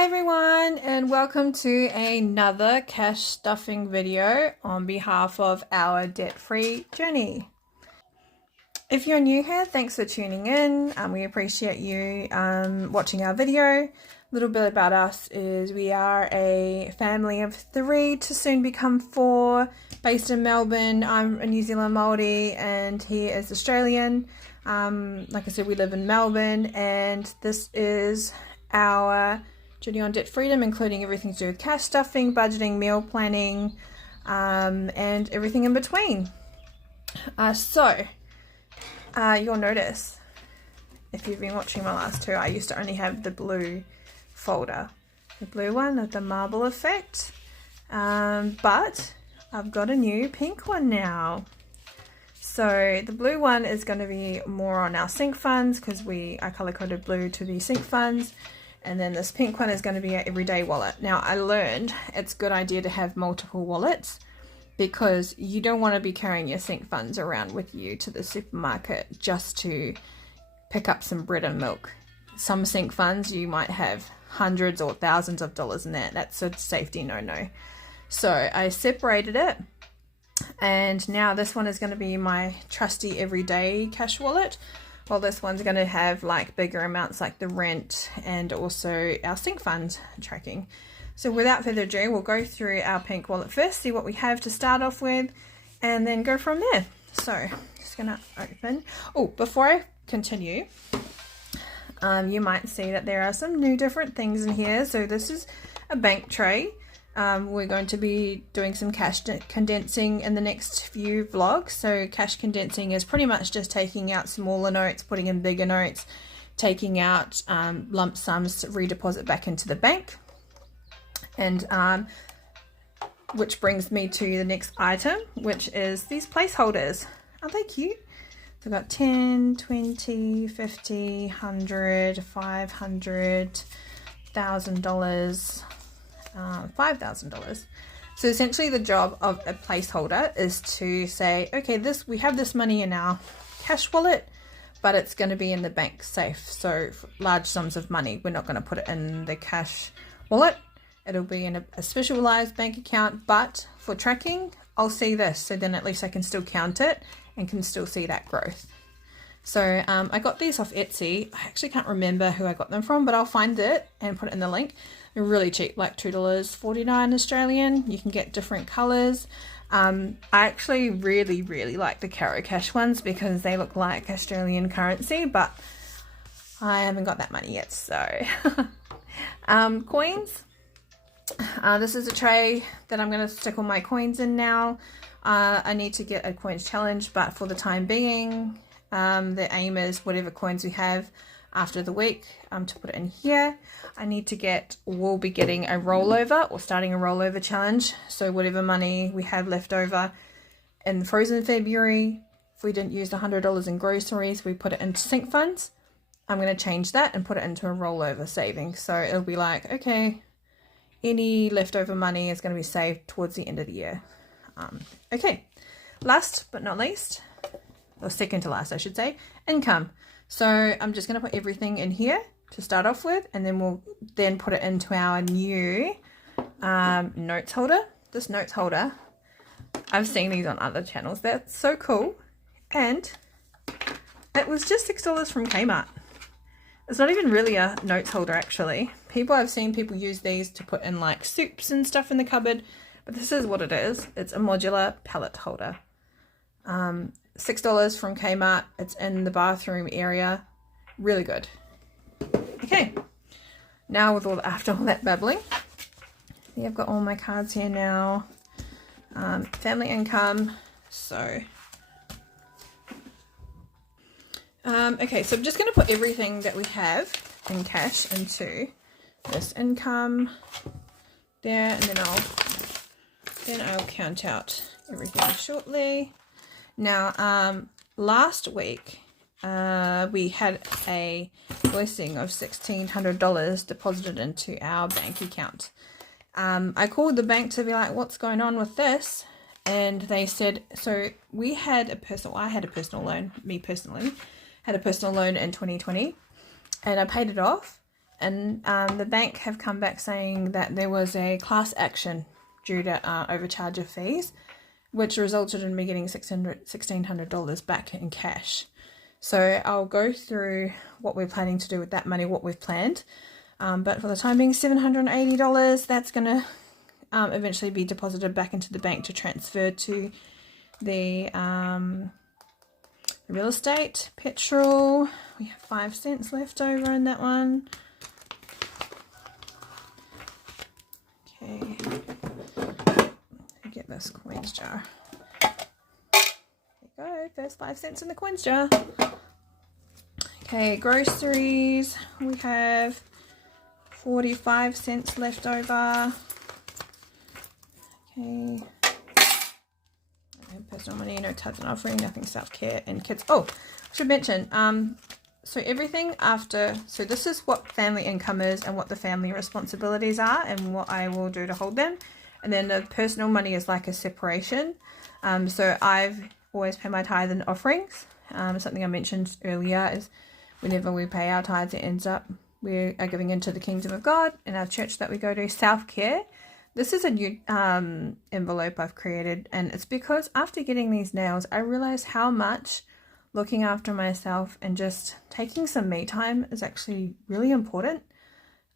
Hi everyone, and welcome to another cash stuffing video on behalf of our debt-free journey. If you're new here, thanks for tuning in. We appreciate you watching our video. A little bit about us is we are a family of 3 to soon become 4, based in Melbourne. I'm a New Zealand Māori and he is Australian. Like I said, we live in Melbourne, and this is our journey on debt freedom, including everything to do with cash stuffing, budgeting, meal planning, and everything in between. You'll notice, if you've been watching my last 2, I used to only have the blue folder, the blue one with the marble effect, but I've got a new pink one now. So the blue one is going to be more on our sync funds, because I color coded blue to be sync funds. And then this pink one is going to be our everyday wallet. Now, I learned it's a good idea to have multiple wallets, because you don't want to be carrying your sync funds around with you to the supermarket just to pick up some bread and milk. Some sync funds, you might have hundreds or thousands of dollars in that. That's a safety no-no. So I separated it, and now this one is going to be my trusty everyday cash wallet. Well, this one's going to have like bigger amounts like the rent and also our sync fund tracking. So without further ado, we'll go through our pink wallet first, see what we have to start off with, and then go from there. So just going to open. Oh, before I continue, you might see that there are some new different things in here. So this is a bank tray. We're going to be doing some cash condensing in the next few vlogs. So cash condensing is pretty much just taking out smaller notes, putting in bigger notes, taking out lump sums to redeposit back into the bank. And which brings me to the next item, which is these placeholders. Aren't they cute? So I've got 10, 20, 50, 100, 500, $1,000, $5,000. So essentially the job of a placeholder is to say, okay, we have this money in our cash wallet, but it's going to be in the bank safe. So large sums of money, we're not going to put it in the cash wallet. It'll be in a specialized bank account, but for tracking, I'll see this. So then at least I can still count it and can still see that growth. So I got these off Etsy. I actually can't remember who I got them from, but I'll find it and put it in the link. They're really cheap, like $2.49 Australian. You can get different colors. I actually really like the Caro Cash ones because they look like Australian currency, but I haven't got that money yet. So coins. This is a tray that I'm going to stick all my coins in now. I need to get a coins challenge, but for the time being, the aim is whatever coins we have after the week to put it in here. We'll be getting a rollover, or starting a rollover challenge. So whatever money we have left over in frozen February, if we didn't use the $100 in groceries, we put it into sync funds. I'm going to change that and put it into a rollover saving. So it'll be like, okay, any leftover money is going to be saved towards the end of the year. Okay, last but not least, or second to last I should say, income. So I'm just going to put everything in here to start off with, and then we'll then put it into our new notes holder. This notes holder, I've seen these on other channels. That's so cool. And it was just $6 from Kmart. It's not even really a notes holder actually. I've seen people use these to put in like soups and stuff in the cupboard, but this is what it is. It's a modular pallet holder. $6 from Kmart. It's in the bathroom area. Really good. Okay, now after all that babbling, I've got all my cards here now. Family income. So okay, so I'm just going to put everything that we have in cash into this income there, and then I'll count out everything shortly. Now, last week we had a blessing of $1,600 deposited into our bank account. I called the bank to be like, what's going on with this? And they said, so I had a personal loan, me personally, had a personal loan in 2020, and I paid it off, and the bank have come back saying that there was a class action due to overcharge of fees, which resulted in me getting $1,600 back in cash. So I'll go through what we're planning to do with that money, what we've planned. But for the time being, $780, that's going to eventually be deposited back into the bank to transfer to the real estate. Petrol, we have 5 cents left over in that one. Okay, get this coins jar. There you go, first 5 cents in the coins jar. Okay, groceries, we have 45 cents left over. Okay. Personal money, no tithes and offering, nothing self-care and kids. Oh, I should mention, so everything after, so this is what family income is and what the family responsibilities are and what I will do to hold them. And then the personal money is like a separation. So I've always paid my tithes and offerings. Something I mentioned earlier is whenever we pay our tithes, it ends up we are giving into the kingdom of God in our church that we go to. Self-care. This is a new envelope I've created, and it's because after getting these nails, I realized how much looking after myself and just taking some me time is actually really important.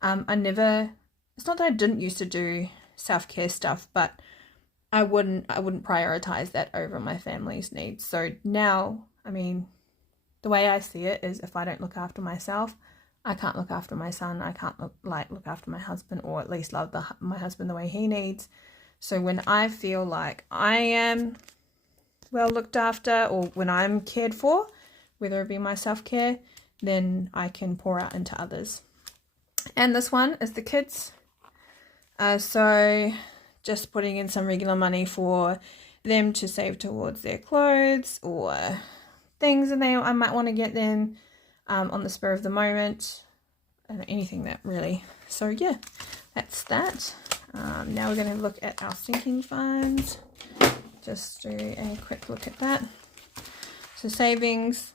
It's not that I didn't used to do self-care stuff, but I wouldn't prioritize that over my family's needs. So now, I mean, the way I see it is if I don't look after myself, I can't look after my son. I can't look after my husband, or at least love my husband the way he needs. So when I feel like I am well looked after, or when I'm cared for, whether it be my self-care, then I can pour out into others. And this one is the kids. So just putting in some regular money for them to save towards their clothes or things that I might want to get them on the spur of the moment, and anything that really. So yeah, that's that. Now we're going to look at our sinking funds. Just do a quick look at that. So savings.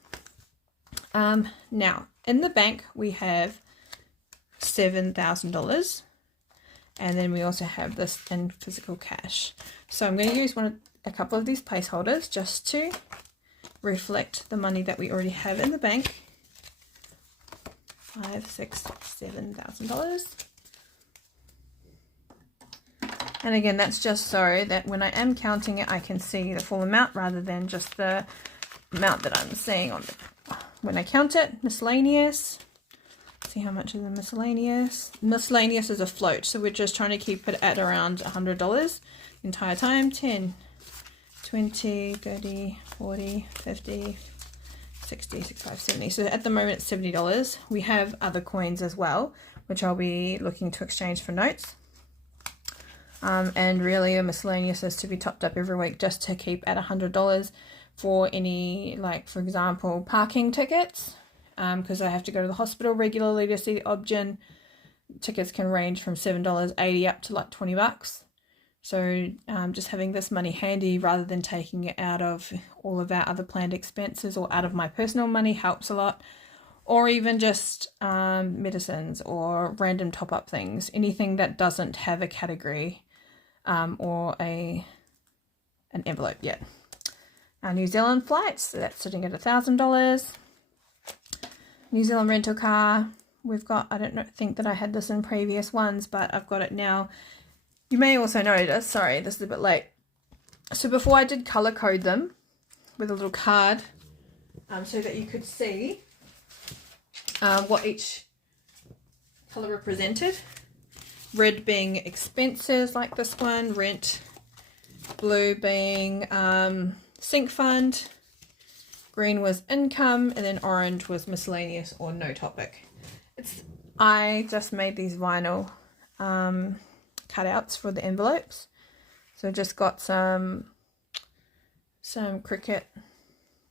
Now in the bank we have $7,000, and then we also have this in physical cash. So I'm going to use a couple of these placeholders just to reflect the money that we already have in the bank. $7,000. And again, that's just so that when I am counting it, I can see the full amount rather than just the amount that I'm seeing on when I count it. Miscellaneous. See how much is the miscellaneous. Miscellaneous is a float, so we're just trying to keep it at around $100 the entire time. 10, 20, 30, 40, 50, 60, 65, 70. So at the moment it's $70. We have other coins as well, which I'll be looking to exchange for notes. And really a miscellaneous is to be topped up every week just to keep at $100 for any, like for example, parking tickets. Because I have to go to the hospital regularly to see the Obgyn. Tickets can range from $7.80 up to like $20. So just having this money handy rather than taking it out of all of our other planned expenses or out of my personal money helps a lot. Or even just medicines or random top-up things. Anything that doesn't have a category or an envelope yet. Our New Zealand flights, so that's sitting at $1,000. New Zealand rental car, we've got, I don't think that I had this in previous ones, but I've got it now. You may also notice, sorry, this is a bit late. So before I did color code them with a little card so that you could see what each color represented. Red being expenses like this one, rent, blue being sink fund, green was income, and then orange was miscellaneous or no topic. I just made these vinyl cutouts for the envelopes. So just got some Cricut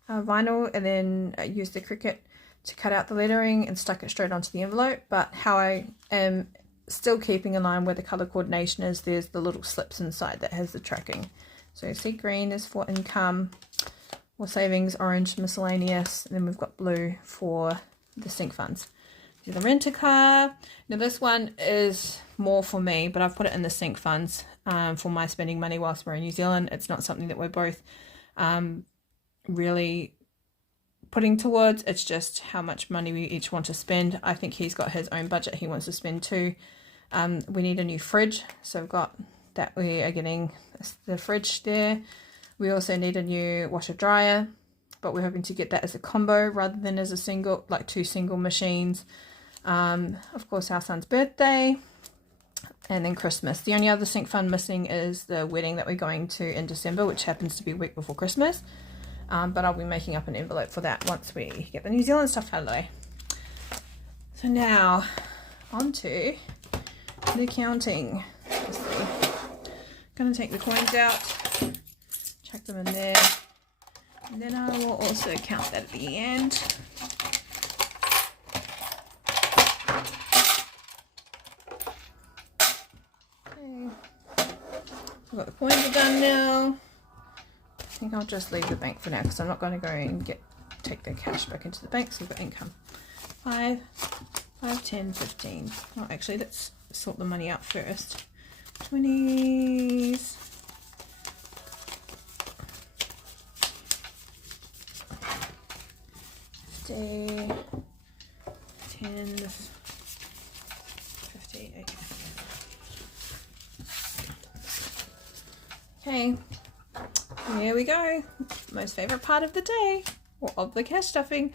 vinyl, and then I used the Cricut to cut out the lettering and stuck it straight onto the envelope. But how I am still keeping in line where the color coordination is, there's the little slips inside that has the tracking. So you see green is for income or savings, orange miscellaneous, and then we've got blue for the sink funds. do the rent-a-car. Now this one is more for me, but I've put it in the sync funds for my spending money whilst we're in New Zealand. It's not something that we're both really putting towards. It's just how much money we each want to spend. I think he's got his own budget he wants to spend too. We need a new fridge, so we've got that. We are getting the fridge there. We also need a new washer dryer, but we're hoping to get that as a combo rather than as a single, like 2 single machines. Of course, our son's birthday, and then Christmas. The only other sync fund missing is the wedding that we're going to in December, which happens to be a week before Christmas. But I'll be making up an envelope for that once we get the New Zealand stuff out of the way. So now, on to the counting. Let's see. Gonna take the coins out, chuck them in there, and then I will also count that at the end. Okay. I've got the coins are done now. I think I'll just leave the bank for now because I'm not going to go and take the cash back into the bank, so we've got income. 5, 10, 15. Oh, actually, let's sort the money out first. 20s. 50, 10s, 50, okay. Okay, here we go. Most favorite part of the day, or of the cash stuffing.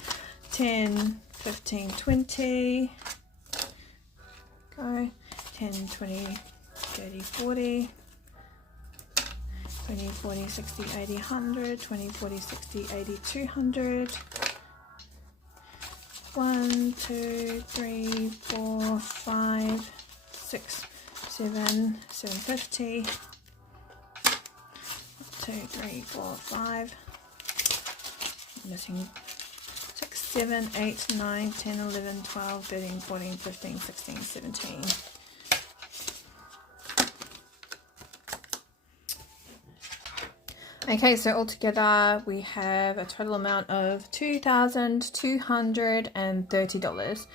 10, 15, 20. Go. 10, 20, 30, 40. 20, 40, 60, 80, 100. 20, 40, 60, 80, 200. 1, 2, 3, 4, 5, 6, 7, 750. 2, 3, 4, 5. I'm missing 6, 7, 8, 9, 10, 11, 12, 13, 14, 15, 16, 17. Okay, so altogether we have a total amount of $2,230.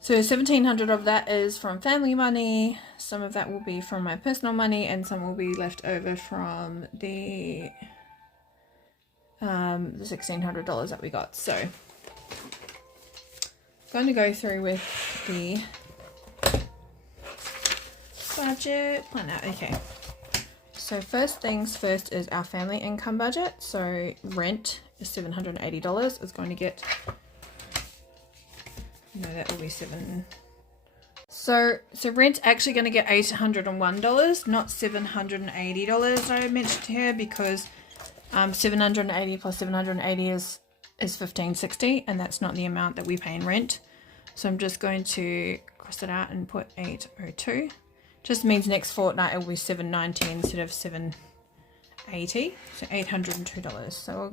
So $1,700 of that is from family money, some of that will be from my personal money, and some will be left over from the $1,600 that we got. So I'm going to go through with the budget planner. Okay. So first things first is our family income budget. So rent is $780. It's going to get, no, that will be So rent's actually going to get $801, not $780 I mentioned here, because 780 plus 780 is $1,560, and that's not the amount that we pay in rent. So I'm just going to cross it out and put 802. Just means next fortnight it will be $790 instead of $780, so $802. So I'm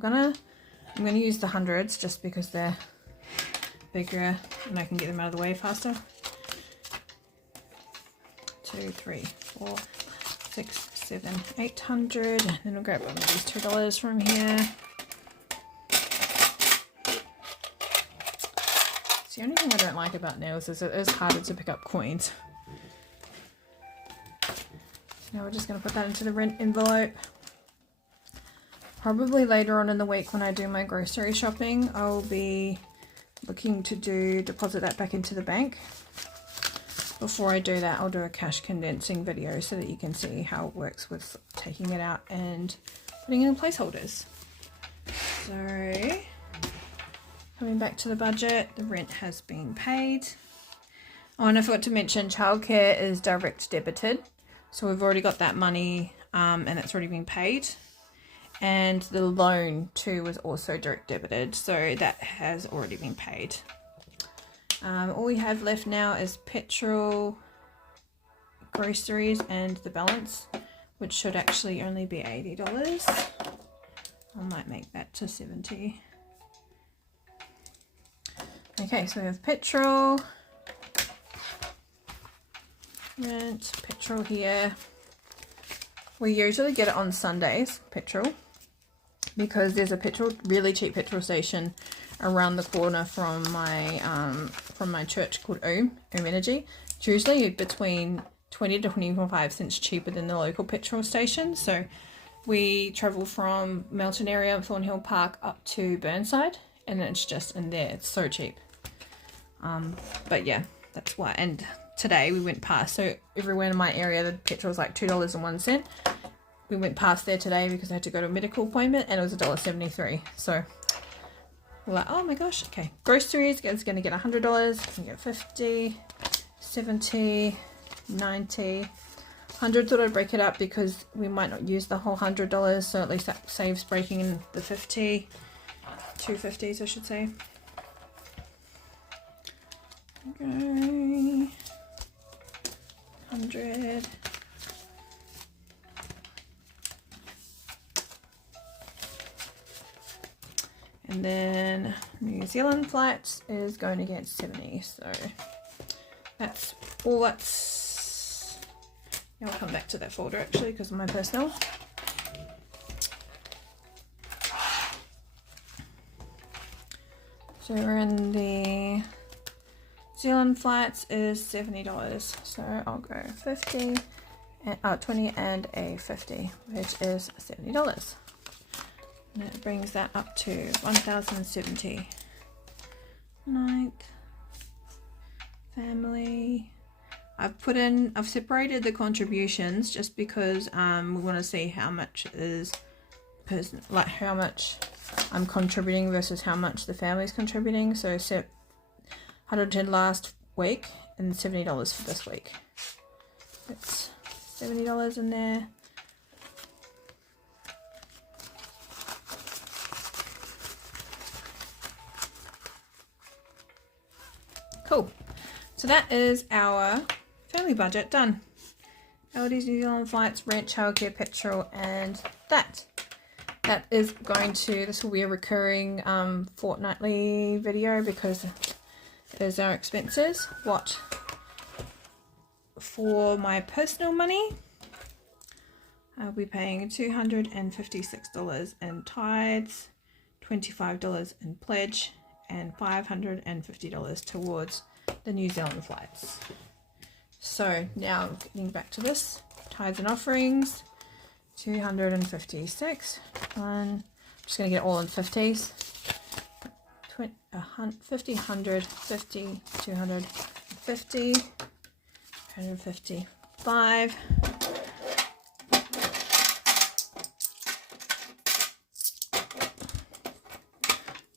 gonna use the hundreds just because they're bigger and I can get them out of the way faster. 2, 3, 4, 6, 7, 800. Then I'll grab one of these $2 from here. It's the only thing I don't like about nails is it is harder to pick up coins. Now we're just going to put that into the rent envelope. Probably later on in the week when I do my grocery shopping, I'll be looking to deposit that back into the bank. Before I do that, I'll do a cash condensing video so that you can see how it works with taking it out and putting in placeholders. So, coming back to the budget, the rent has been paid. Oh, and I forgot to mention childcare is direct debited. So we've already got that money and it's already been paid. And the loan too was also direct debited, so that has already been paid. All we have left now is petrol, groceries, and the balance, which should actually only be $80. I might make that to 70. Okay, so we have petrol. Rent, petrol here. We usually get it on Sundays, petrol, because there's a really cheap petrol station around the corner from my church called Oom Energy. It's usually between 20 to 25 cents cheaper than the local petrol station. So we travel from Melton area, Thornhill Park, up to Burnside, and it's just in there. It's so cheap. But yeah, that's why. And today we went past, so everywhere in my area the petrol's like $2.01. We went past there today because I had to go to a medical appointment, and it was $1.73. So we're like, oh my gosh. Okay, groceries is going to get $100. Can get 50, 70, 90, 100. Thought I'd break it up because we might not use the whole $100, so at least that saves breaking in the 50, 250s I should say. Okay, 100. And then New Zealand flights is going to get 70. So that's all. That's, I'll come back to that folder actually because of my personal. So we're in the Zealand flights is $70. So I'll go 50, and, 20 and a 50, which is $70. And it brings that up to 1,070. Ninth family. I've separated the contributions just because we want to see how much is like how much I'm contributing versus how much the family's contributing. So set 110 last week and $70 for this week. It's $70 in there. Cool. So that is our family budget done. Aldi's New Zealand flights, rent, childcare, petrol, and that. That is going to, this will be a recurring fortnightly video because it is our expenses. What for my personal money, I'll be paying $256 in tithes, $25 in pledge, and $550 towards the New Zealand flights. So now getting back to this, tithes and offerings, 256. I'm just going to get it all in 50s. 50, 100, 50, 250, 155.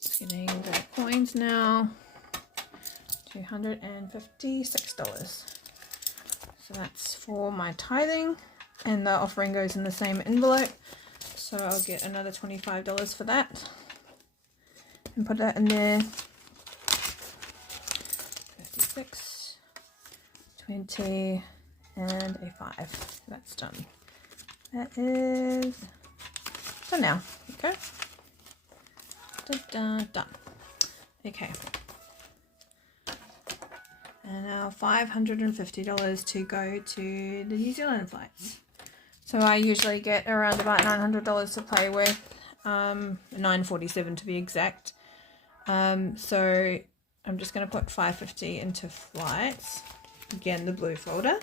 Just getting the coins now. $256. So that's for my tithing, and the offering goes in the same envelope. So I'll get another $25 for that and put that in there. 56, 20, and a 5. That's done. That is done now. Okay. Done. Okay. And now $550 to go to the New Zealand flights. So I usually get around about $900 to play with, $947 to be exact. So I'm just going to put $550 into flights. Again, the blue folder.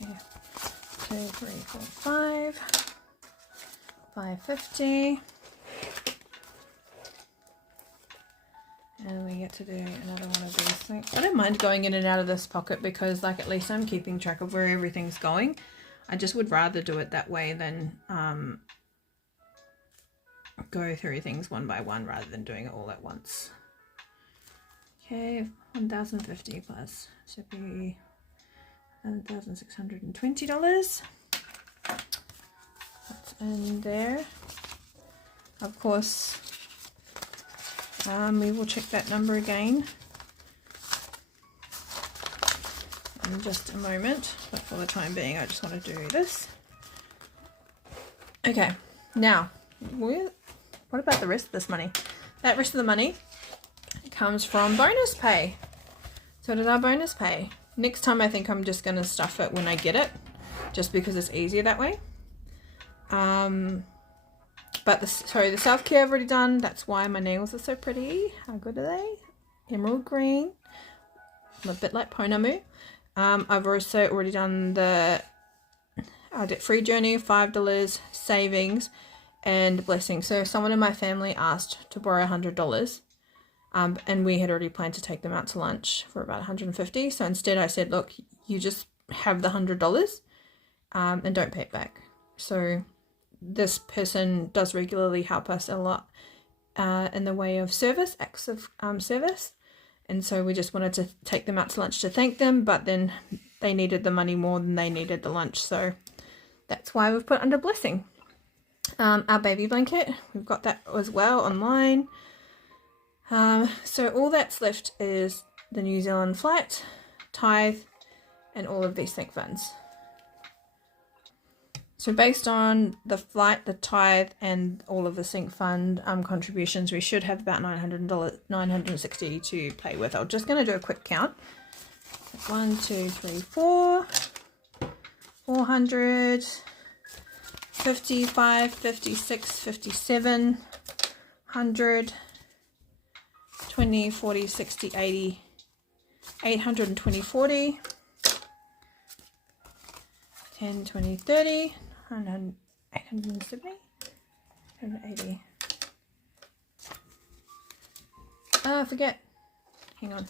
Okay. 2, 3, 4, 5. 550. And we get to do another one of these things. I don't mind going in and out of this pocket because, like, at least I'm keeping track of where everything's going. I just would rather do it that way than go through things one by one rather than doing it all at once. Okay, 1,050 plus should be $11,620. That's in there. Of course, we will check that number again in just a moment, but for the time being I just want to do this. Okay, now what about the rest of this money? That rest of the money comes from bonus pay. So does our bonus pay. Next time I think I'm just going to stuff it when I get it, just because it's easier that way. But the self-care I've already done. That's why my nails are so pretty. How good are they? Emerald green. A bit like Ponamu. I've also already done the debt-free journey, $5 savings, and blessing. So someone in my family asked to borrow $100, and we had already planned to take them out to lunch for about $150. So instead I said, look, you just have the $100 and don't pay it back. So this person does regularly help us a lot in the way of service, acts of service. And so we just wanted to take them out to lunch to thank them, but then they needed the money more than they needed the lunch. So that's why we've put under blessing. Our baby blanket, we've got that as well online. So all that's left is the New Zealand flat, tithe, and all of these sync funds. So based on the flight, the tithe, and all of the sync fund contributions, we should have about $960 to play with. I'm just going to do a quick count. 1, 2, 3, 4, 400, 55, 56, 57, 100, 20, 40, 60, 80, 820, 40, 10, 20, 30, 870, 180. I forget. Hang on.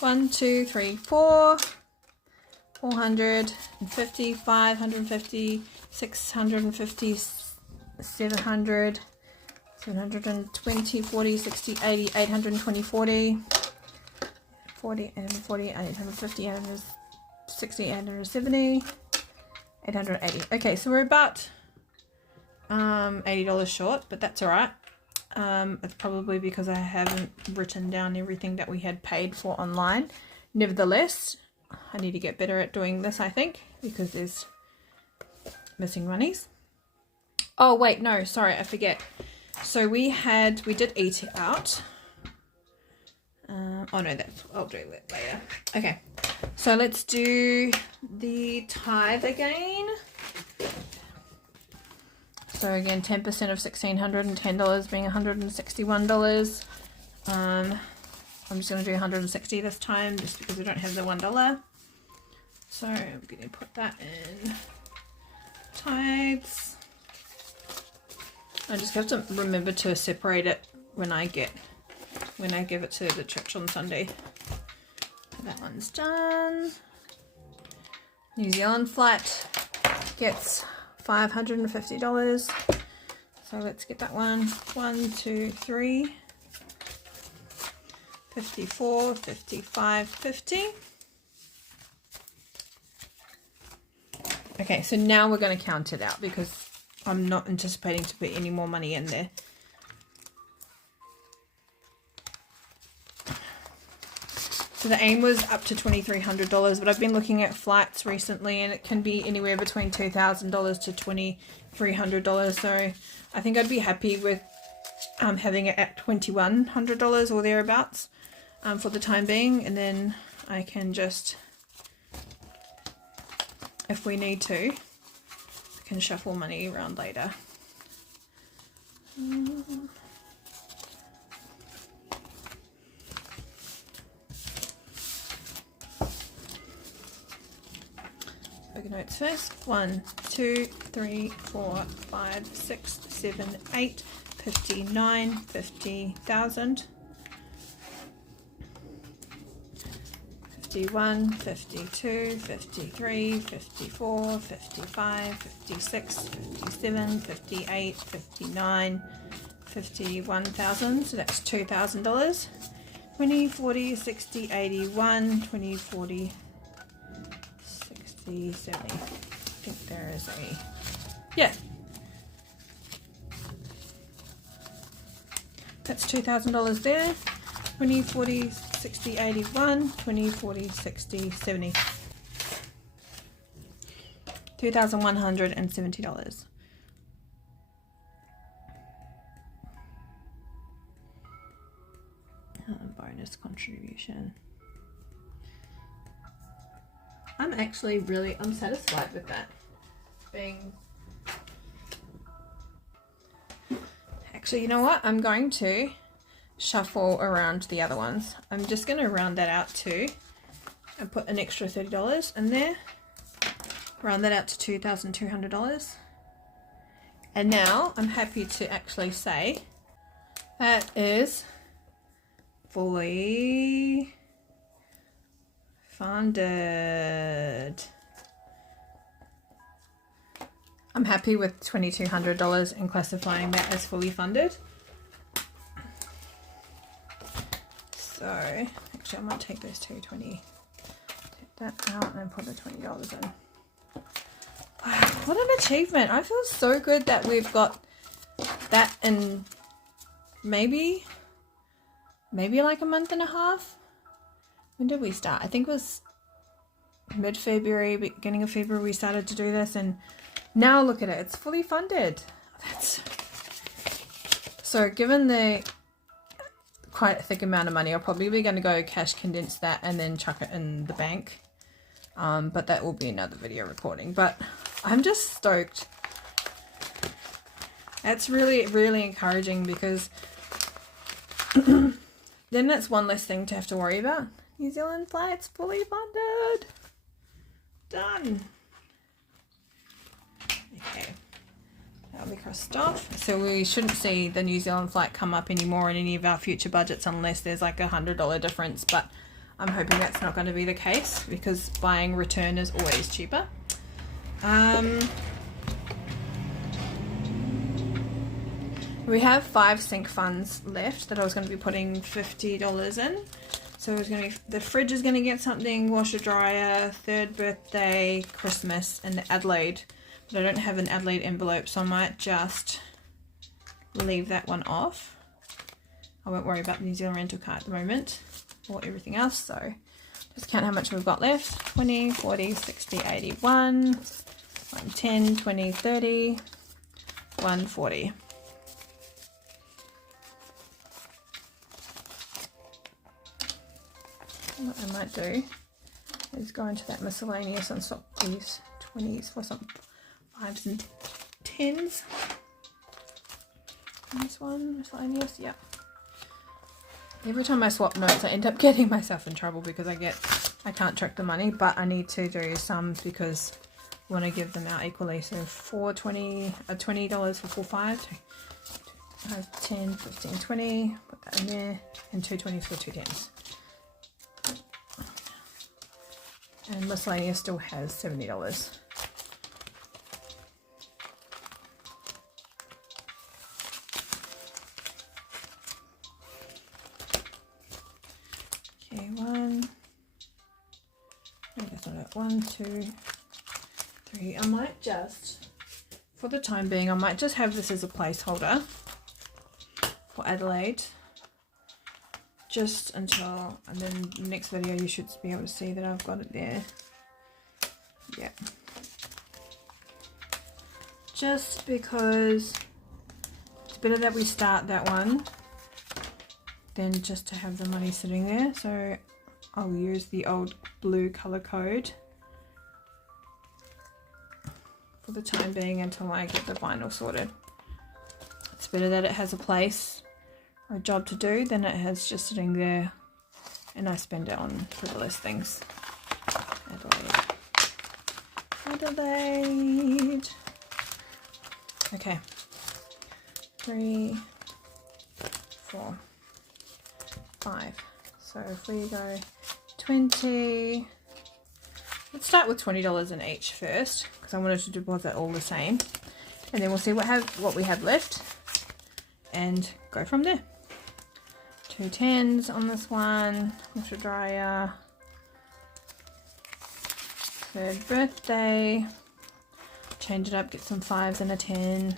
1, 2, 3, 4, 450, 550, 650, 700, 720, 40, 60, 80, 820, 40, 40, 840, 850, 860, 870, 880. Okay, so we're about $80 short, but that's all right. It's probably because I haven't written down everything that we had paid for online. Nevertheless, I need to get better at doing this, I think, because there's missing monies. Oh wait, no, sorry, I forget. So we did eat out. Oh no, I'll do that later. Okay, so let's do the tithe again. So again, 10% of $1,610 being $161. I'm just going to do 160 this time, just because I don't have the $1. So I'm going to put that in tithes. I just have to remember to separate it when I give it to the church on Sunday. That one's done. New Zealand flight gets $550. So let's get that one. 1, 2, 3, 54, 55, 50. Okay, so now we're going to count it out because I'm not anticipating to put any more money in there. So the aim was up to $2,300, but I've been looking at flights recently and it can be anywhere between $2,000 to $2,300. So I think I'd be happy with having it at $2,100 or thereabouts for the time being. And then I can just, if we need to, I can shuffle money around later. Big notes first. 1, 2, 3, 4, 5, 6, 7, 8, 59, 50,000. 51, 52, 53, 54, 55, 56, 57, 58, 59, 51,000. So that's $2,000. 20, 40, 60, 81, 20, 40, 60, 70. I think there is a, yeah. That's $2,000 there. 20, 40, 60, 81, 20, 40, 60, 70. $2,170. Bonus contribution. I'm satisfied with that. Actually, you know what? I'm going to shuffle around the other ones. I'm just going to round that out too and put an extra $30 in there. Round that out to $2,200. And now I'm happy to actually say that is fully funded. I'm happy with $2,200 and classifying that as fully funded. So actually I might take those take that out and put the $20 in. Wow, what an achievement. I feel so good that we've got that in maybe like a month and a half. When did we start? I think it was mid-February, beginning of February we started to do this, and now look at it, it's fully funded. So given the quite a thick amount of money, I'll probably be going to go cash condense that and then chuck it in the bank. But that will be another video recording. But I'm just stoked. That's really, really encouraging, because then that's one less thing to have to worry about. New Zealand flights fully funded. Done. Okay, that'll be crossed off. So we shouldn't see the New Zealand flight come up anymore in any of our future budgets unless there's like $100 difference, but I'm hoping that's not going to be the case, because buying return is always cheaper. We have 5 sync funds left that I was going to be putting $50 in. So it's going to be, the fridge is going to get something, washer dryer, 3rd birthday, Christmas, and the Adelaide. But I don't have an Adelaide envelope, so I might just leave that one off. I won't worry about the New Zealand rental car at the moment, or everything else. So just count how much we've got left. 20, 40, 60, 81, 110, 20, 30, 140. What I might do is go into that miscellaneous and swap these 20s for some 5s and 10s. This one, miscellaneous, yep. Every time I swap notes I end up getting myself in trouble because I can't track the money, but I need to do sums because I want to give them out equally. So $20 for 4 5, 10, 15, 20, put that in there, and 220 for 2 10s. And miscellaneous still has $70. Okay, 1. No, that's not it. 1, 2, 3. I might just, for the time being, I might just have this as a placeholder for Adelaide. Just until, and then the next video you should be able to see that I've got it there. Yeah. Just because it's better that we start that one than just to have the money sitting there. So I'll use the old blue color code for the time being until I get the vinyl sorted. It's better that it has a place, a job to do, than it has just sitting there and I spend it on frivolous things. Adelaide. Okay. 3, 4, 5. So if we go 20, let's start with $20 in each first, because I wanted to deposit all the same, and then we'll see what we have left and go from there. 2 10s on this one, washer dryer, 3rd birthday, change it up, get some 5s and a 10.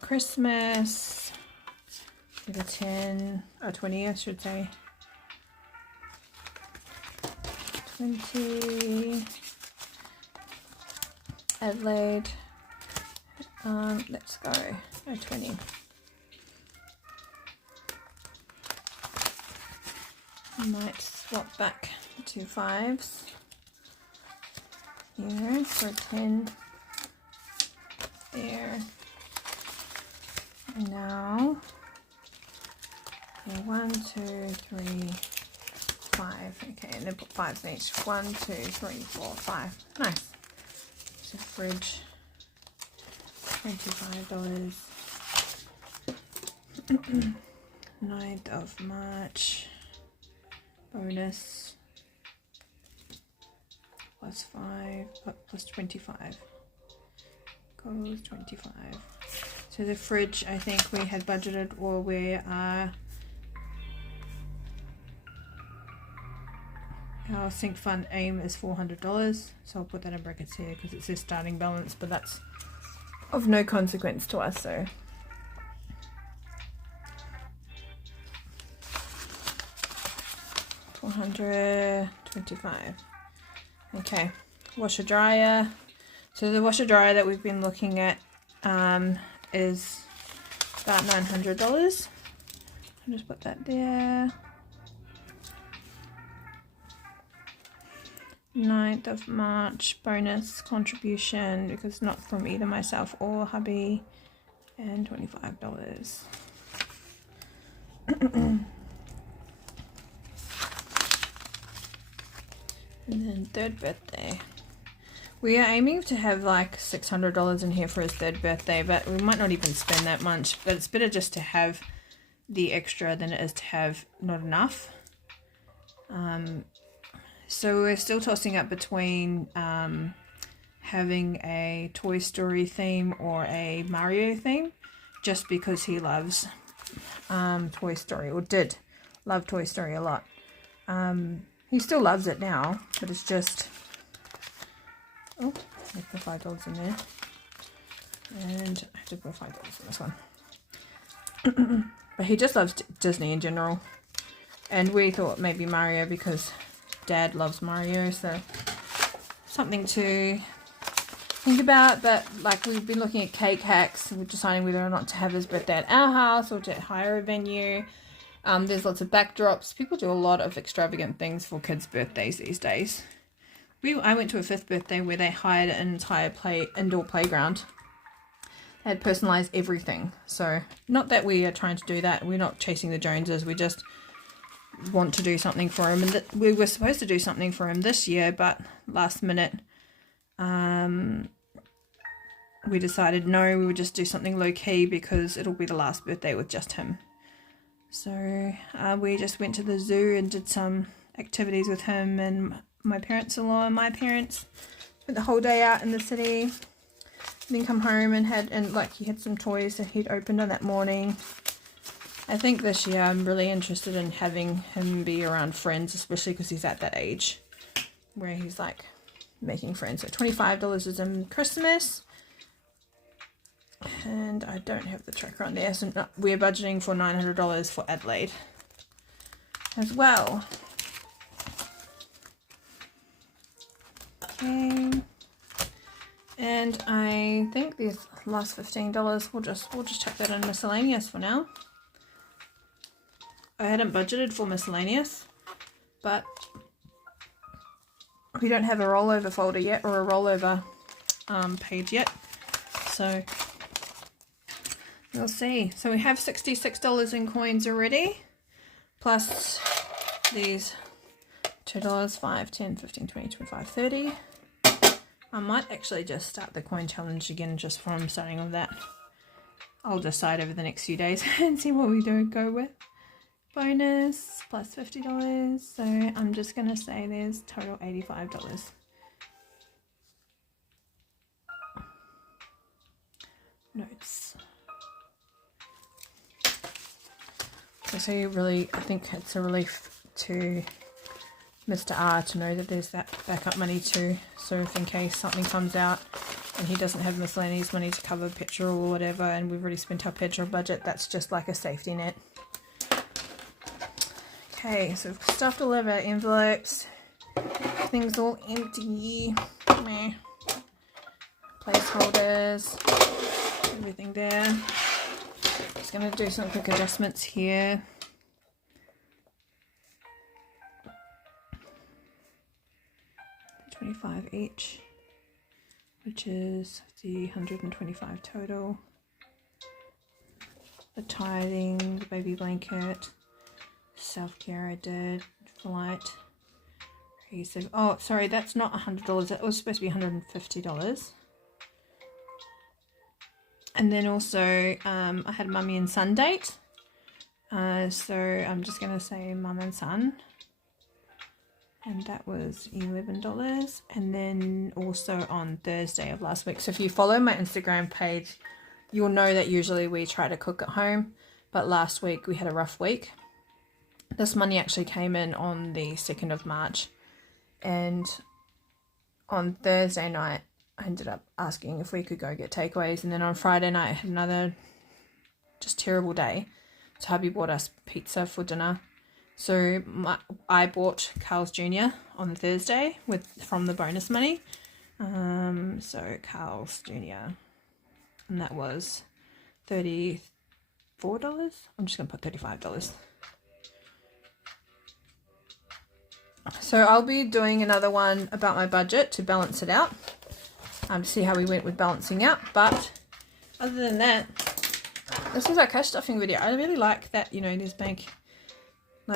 Christmas, get a 10, or 20 I should say. 20, Adelaide, let's go, 20. Might swap back to 5s here, so 10 there. And now 1, 2, 3, 5. Okay, and then put 5s in each. 1, 2, 3, 4, 5. Nice. So fridge, $25. 9th of March. Bonus. Plus 5. Plus 25. Goes 25. So the fridge, I think we had budgeted, or we are. Our sink fund aim is $400, so I'll put that in brackets here because it says starting balance, but that's of no consequence to us. So $425. Okay, washer dryer. So the washer dryer that we've been looking at is about $900. I'll just put that there. 9th of March, bonus contribution, because not from either myself or hubby, and $25. And then 3rd birthday. We are aiming to have like $600 in here for his 3rd birthday, but we might not even spend that much. But it's better just to have the extra than it is to have not enough. So we're still tossing up between having a Toy Story theme or a Mario theme, just because he loves Toy Story, or did love Toy Story a lot. He still loves it now, but it's just... Oh, I put $5 in there. And I have to put $5 in this one. But he just loves Disney in general. And we thought maybe Mario because Dad loves Mario, so something to think about. But like, we've been looking at cake hacks, we're deciding whether or not to have his birthday at our house or to hire a venue. There's lots of backdrops. People do a lot of extravagant things for kids' birthdays these days. I went to a 5th birthday where they hired an entire indoor playground. They had personalized everything. So not that we are trying to do that. We're not chasing the Joneses. We just want to do something for him. And we were supposed to do something for him this year, but last minute we decided no, we would just do something low key because it'll be the last birthday with just him. So we just went to the zoo and did some activities with him and my parents-in-law and my parents. Spent the whole day out in the city. And then come home and he had some toys that he'd opened on that morning. I think this year I'm really interested in having him be around friends, especially because he's at that age where he's like making friends. So $25 is in Christmas. And I don't have the tracker on there, so we're budgeting for $900 for Adelaide as well. Okay, and I think the last $15 we'll just chuck that in miscellaneous for now. I hadn't budgeted for miscellaneous, but we don't have a rollover folder yet, or a rollover page yet, so we'll see. So we have $66 in coins already, plus these $2, 5, 10, 15, 20, 25, 30. I might actually just start the coin challenge again just from starting with that. I'll decide over the next few days and see what we go with. Bonus plus $50. So I'm just going to say there's total $85. Notes. So really, I think it's a relief to Mr. R to know that there's that backup money too, so if in case something comes out and he doesn't have miscellaneous money to cover petrol or whatever, and we've already spent our petrol budget, that's just like a safety net. Okay, so we've stuffed all of our envelopes, things all empty, meh. Placeholders, everything there. Just going to do some quick adjustments here. 25 each, which is the 125 total. The tithing, the baby blanket, self-care I did, flight, adhesive. Oh, sorry, that's not $100. That was supposed to be $150. And then also, I had mummy and son date. So I'm just going to say mum and son. And that was $11. And then also on Thursday of last week. So if you follow my Instagram page, you'll know that usually we try to cook at home. But last week we had a rough week. This money actually came in on the 2nd of March. And on Thursday night, I ended up asking if we could go get takeaways. And then on Friday night, I had another just terrible day. So hubby bought us pizza for dinner. So I bought Carl's Jr. on Thursday from the bonus money. So Carl's Jr. And that was $34. I'm just going to put $35. So I'll be doing another one about my budget to balance it out. To see how we went with balancing out. But other than that, this is our cash stuffing video. I really like that, you know, there's like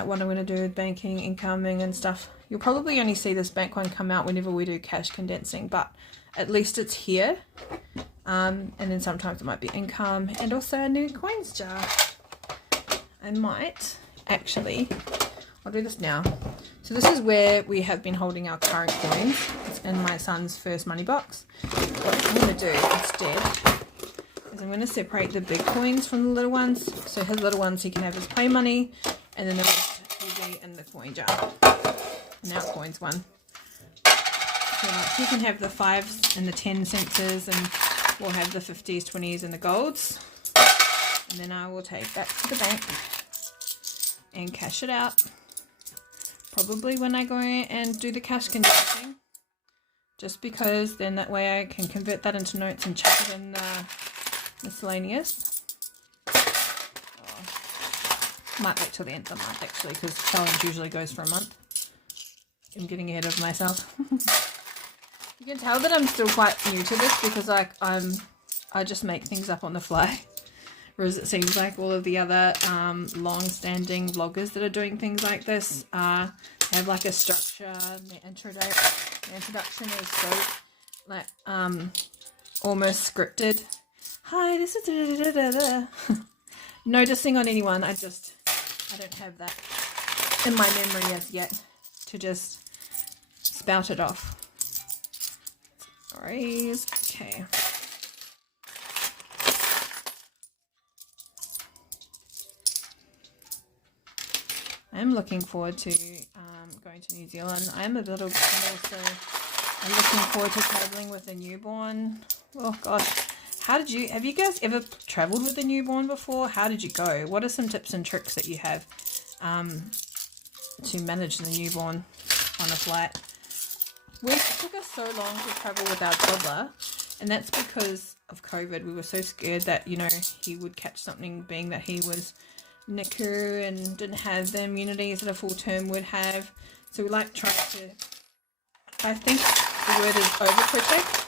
what I'm going to do with banking, incoming and stuff. You'll probably only see this bank one come out whenever we do cash condensing, but at least it's here. And then sometimes it might be income and also a new coins jar. I might actually, I'll do this now. So this is where we have been holding our current coins. It's in my son's first money box. What I'm going to do instead is I'm going to separate the big coins from the little ones. So his little ones he can have his play money, and then the rest will be in the coin jar. Now coins one. So like he can have the 5s and the 10 senses, and we'll have the 50s, 20s and the golds. And then I will take that to the bank and cash it out. Probably when I go and do the cash condensing. Just because then that way I can convert that into notes and chuck it in the miscellaneous. Oh, might wait till the end of the month actually, because challenge usually goes for a month. I'm getting ahead of myself. You can tell that I'm still quite new to this because like I just make things up on the fly. Whereas it seems like all of the other long-standing vloggers that are doing things like this have like a structure. The introduction is so like almost scripted. Hi, this is da, da, da, da, da. Noticing on anyone, I don't have that in my memory as yet to just spout it off. Sorry. Okay. I'm looking forward to going to New Zealand. I'm a little bit also. I'm looking forward to traveling with a newborn. Oh gosh, have you guys ever traveled with a newborn before? How did you go? What are some tips and tricks that you have to manage the newborn on a flight? It took us so long to travel with our toddler, and that's because of COVID. We were so scared that, you know, he would catch something, being that he was NICU and didn't have the immunities that a full term would have. So we like tried to, I think the word is overprotect.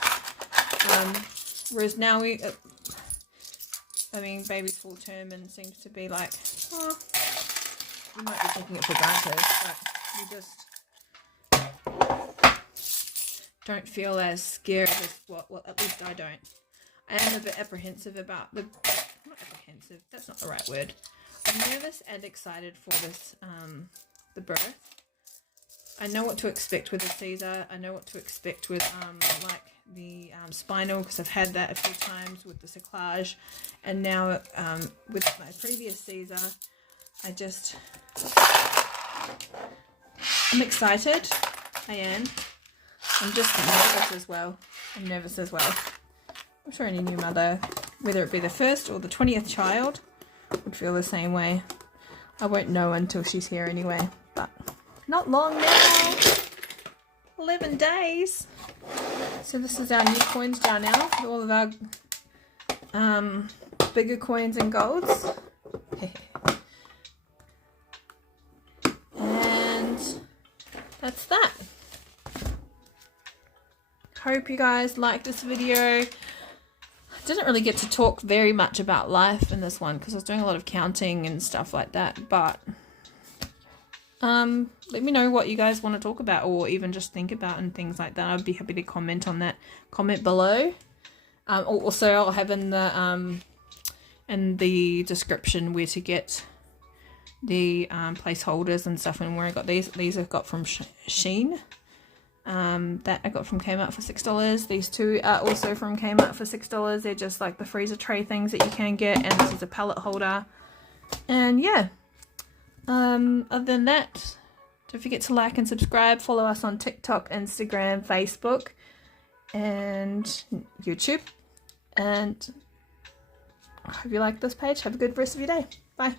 Whereas now baby's full term and seems to be like, oh, you might be taking it for granted, but you just don't feel as scared as well, at least I don't. I am a bit apprehensive about not apprehensive, that's not the right word. I'm nervous and excited for this, the birth. I know what to expect with a Caesar. I know what to expect with like the spinal, because I've had that a few times with the cerclage, and now with my previous Caesar, I'm excited. I am. I'm just nervous as well. I'm sure any new mother, whether it be the first or the 20th child, would feel the same way. I won't know until she's here anyway, but not long now. 11 days. So this is our new coins jar now with all of our bigger coins and golds. And that's that. hope you guys liked this video. I didn't really get to talk very much about life in this one because I was doing a lot of counting and stuff like that, but let me know what you guys want to talk about or even just think about and things like that. I'd be happy to comment on that. Comment below. Also, I'll have in the description where to get the placeholders and stuff and where I got these. These I've got from Shein. That I got from Kmart for $6. These two are also from Kmart for $6. They're just like the freezer tray things that you can get, and this is a pallet holder. And yeah, other than that, don't forget to like and subscribe. Follow us on TikTok, Instagram, Facebook, and YouTube. And I hope you like this page. Have a good rest of your day. Bye.